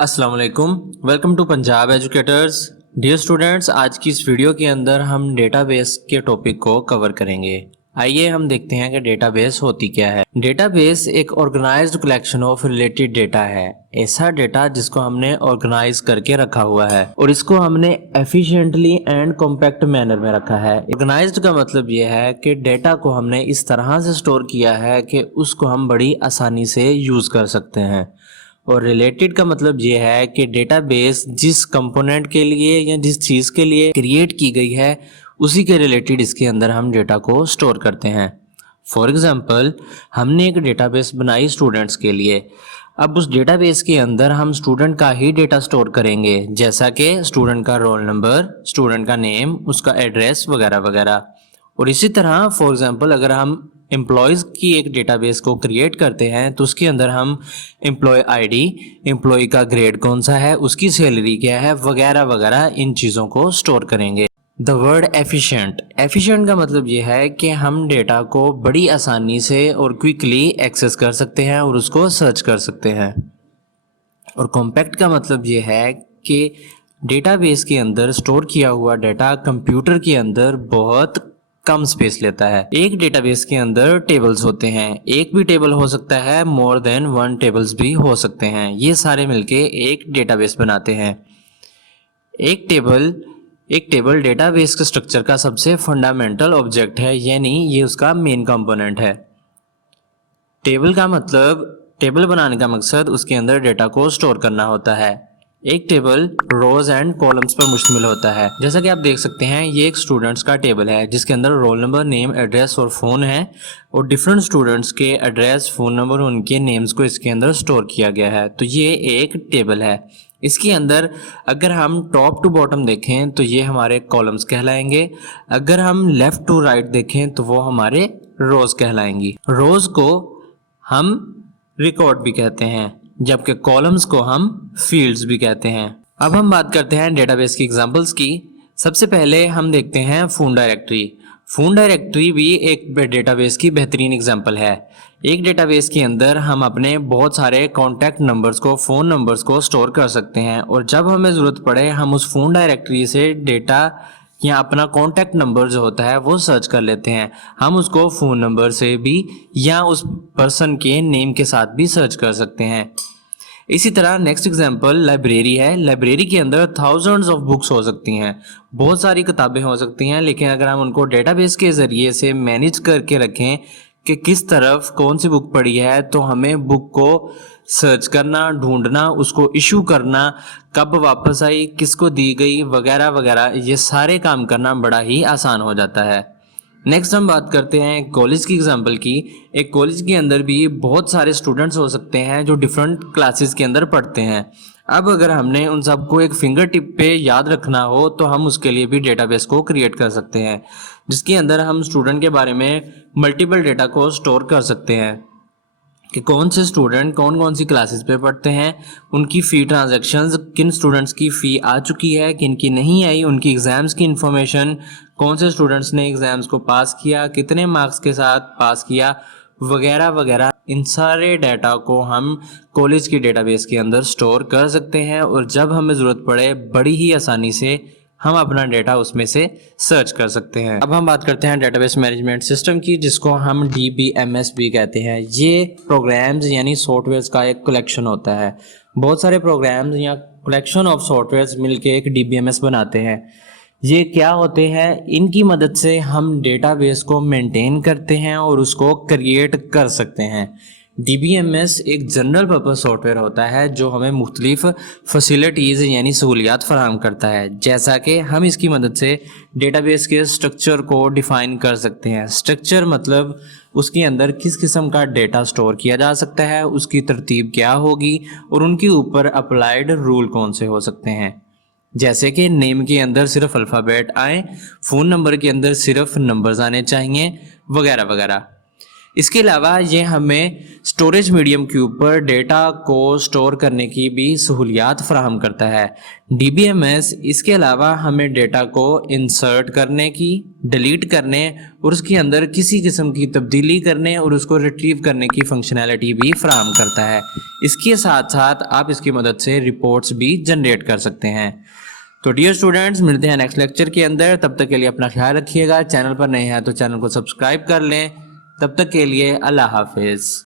अस्सलाम वालेकुम। Welcome to Punjab educators. Dear students, आज की इस वीडियो के अंदर हम डेटाबेस के टॉपिक को कवर करेंगे। आइए हम देखते हैं कि डेटाबेस होती क्या है। डेटाबेस एक organised collection of related data है। ऐसा डेटा जिसको हमने ऑर्गेनाइज करके रखा हुआ है और इसको हमने एफिशिएंटली एंड कॉम्पैक्ट मैनर में रखा है। ऑर्गेनाइज्ड का मतलब यह है कि डेटा को हमने इस तरह से स्टोर किया है कि उसको हम बड़ी आसानी से यूज कर सकते हैं। और रिलेटेड का मतलब ये है कि डेटाबेस जिस कंपोनेंट के लिए या जिस चीज़ के लिए क्रिएट की गई है उसी के रिलेटेड इसके अंदर हम डेटा को स्टोर करते हैं। फॉर एग्जांपल, हमने एक डेटाबेस बनाई स्टूडेंट्स के लिए। अब उस डेटाबेस के अंदर हम स्टूडेंट का ही डेटा स्टोर करेंगे, जैसा कि स्टूडेंट का रोल नंबर, स्टूडेंट का नेम, उसका एड्रेस वगैरह वगैरह। और इसी तरह फॉर एग्जांपल अगर हम एम्प्लॉयज़ की एक डेटाबेस को क्रिएट करते हैं तो उसके अंदर हम एम्प्लॉय आईडी, एम्प्लॉय का ग्रेड कौन सा है, उसकी सैलरी क्या है वगैरह वगैरह इन चीज़ों को स्टोर करेंगे। द वर्ड एफिशिएंट, एफिशिएंट का मतलब ये है कि हम डेटा को बड़ी आसानी से और क्विकली एक्सेस कर सकते हैं और उसको सर्च कर सकते हैं। और कॉम्पैक्ट का मतलब ये है कि डेटाबेस के अंदर स्टोर किया हुआ डेटा कंप्यूटर के अंदर बहुत कम स्पेस लेता है। एक डेटाबेस के अंदर टेबल्स होते हैं, एक भी टेबल हो सकता है, मोर देन वन टेबल्स भी हो सकते हैं। ये सारे मिलके एक डेटाबेस बनाते हैं। एक टेबल डेटाबेस के स्ट्रक्चर का सबसे फंडामेंटल ऑब्जेक्ट है, यानी ये उसका मेन कंपोनेंट है। टेबल बनाने का मकसद उसके अंदर डेटा को स्टोर करना होता है। एक टेबल रोज एंड कॉलम्स पर मुश्तमिल होता है। जैसा कि आप देख सकते हैं, ये एक स्टूडेंट्स का टेबल है जिसके अंदर रोल नंबर, नेम, एड्रेस और फ़ोन है और डिफरेंट स्टूडेंट्स के एड्रेस, फ़ोन नंबर, उनके नेम्स को इसके अंदर स्टोर किया गया है। तो ये एक टेबल है। इसके अंदर अगर हम टॉप टू बॉटम देखें तो ये हमारे कॉलम्स कहलाएंगे। अगर हम लेफ़्ट टू राइट देखें तो वो हमारे रोज़ कहलाएंगी। रोज़ को हम रिकॉर्ड भी कहते हैं, जबकि कॉलम्स को हम फील्ड्स भी कहते हैं। अब हम बात करते हैं डेटाबेस की एग्जांपल्स की। सबसे पहले हम देखते हैं फ़ोन डायरेक्टरी। फ़ोन डायरेक्टरी भी एक डेटाबेस की बेहतरीन एग्जांपल है। एक डेटाबेस के अंदर हम अपने बहुत सारे कॉन्टैक्ट नंबर्स को, फ़ोन नंबर्स को स्टोर कर सकते हैं और जब हमें ज़रूरत पड़े हम उस फ़ोन डायरेक्टरी से डेटा या अपना कॉन्टैक्ट नंबर जो होता है वो सर्च कर लेते हैं। हम उसको फ़ोन नंबर से भी या उस पर्सन के नेम के साथ भी सर्च कर सकते हैं। इसी तरह नेक्स्ट एग्जांपल लाइब्रेरी है। लाइब्रेरी के अंदर थाउजेंड्स ऑफ बुक्स हो सकती हैं, बहुत सारी किताबें हो सकती हैं, लेकिन अगर हम उनको डेटाबेस के ज़रिए से मैनेज करके रखें कि किस तरफ कौन सी बुक पड़ी है, तो हमें बुक को सर्च करना, ढूंढना, उसको इशू करना, कब वापस आई, किसको दी गई वगैरह वगैरह, ये सारे काम करना बड़ा ही आसान हो जाता है। नेक्स्ट हम बात करते हैं कॉलेज की एग्जांपल की। एक कॉलेज के अंदर भी बहुत सारे स्टूडेंट्स हो सकते हैं जो डिफरेंट क्लासेस के अंदर पढ़ते हैं। अब अगर हमने उन सबको एक फिंगर टिप पे याद रखना हो तो हम उसके लिए भी डेटाबेस को क्रिएट कर सकते हैं, जिसके अंदर हम स्टूडेंट के बारे में मल्टीपल डेटा को स्टोर कर सकते हैं कि कौन से स्टूडेंट कौन कौन सी क्लासेस पे पढ़ते हैं, उनकी फ़ी ट्रांजैक्शंस, किन स्टूडेंट्स की फ़ी आ चुकी है, किन की नहीं आई, उनकी एग्ज़ाम्स की इन्फॉर्मेशन, कौन से स्टूडेंट्स ने एग्ज़ाम्स को पास किया, कितने मार्क्स के साथ पास किया वगैरह वगैरह। इन सारे डाटा को हम कॉलेज की डेटाबेस के अंदर स्टोर कर सकते हैं और जब हमें ज़रूरत पड़े बड़ी ही आसानी से हम अपना डेटा उसमें से सर्च कर सकते हैं। अब हम बात करते हैं डेटाबेस मैनेजमेंट सिस्टम की, जिसको हम DBMS भी कहते हैं। ये प्रोग्राम्स यानी सॉफ्टवेयर्स का एक कलेक्शन होता है। बहुत सारे प्रोग्राम्स या कलेक्शन ऑफ सॉफ्टवेयर्स मिलके एक DBMS बनाते हैं। ये क्या होते हैं? इनकी मदद से हम डेटाबेस को मेंटेन करते हैं और उसको क्रिएट कर सकते हैं। DBMS एक जनरल पर्पस सॉफ्टवेयर होता है जो हमें मुख्तलिफ फैसिलिटीज़ यानी सहूलियात फराहम करता है, जैसा कि हम इसकी मदद से डेटाबेस के स्ट्रक्चर को डिफ़ाइन कर सकते हैं। स्ट्रक्चर मतलब उसके अंदर किस किस्म का डेटा स्टोर किया जा सकता है, उसकी तरतीब क्या होगी और उनके ऊपर अप्लाइड रूल कौन से हो सकते हैं। जैसे कि नेम के अंदर सिर्फ अल्फ़ाबेट आए, फ़ोन नंबर के अंदर सिर्फ नंबर्स आने चाहिए वगैरह वगैरह। इसके अलावा ये हमें स्टोरेज मीडियम के ऊपर डेटा को स्टोर करने की भी सहूलियात फराहम करता है। DBMS इसके अलावा हमें डेटा को इंसर्ट करने की, डिलीट करने और उसके अंदर किसी किस्म की तब्दीली करने और उसको रिट्रीव करने की फंक्शनैलिटी भी फराहम करता है। इसके साथ साथ आप इसकी मदद से रिपोर्ट्स भी जनरेट कर सकते हैं। तो डियर स्टूडेंट्स, मिलते हैं नेक्स्ट लेक्चर के अंदर। तब तक के लिए अपना ख्याल रखिएगा। चैनल पर नए हैं तो चैनल को सब्सक्राइब कर लें। तब तक के लिए अल्लाह हाफिज़।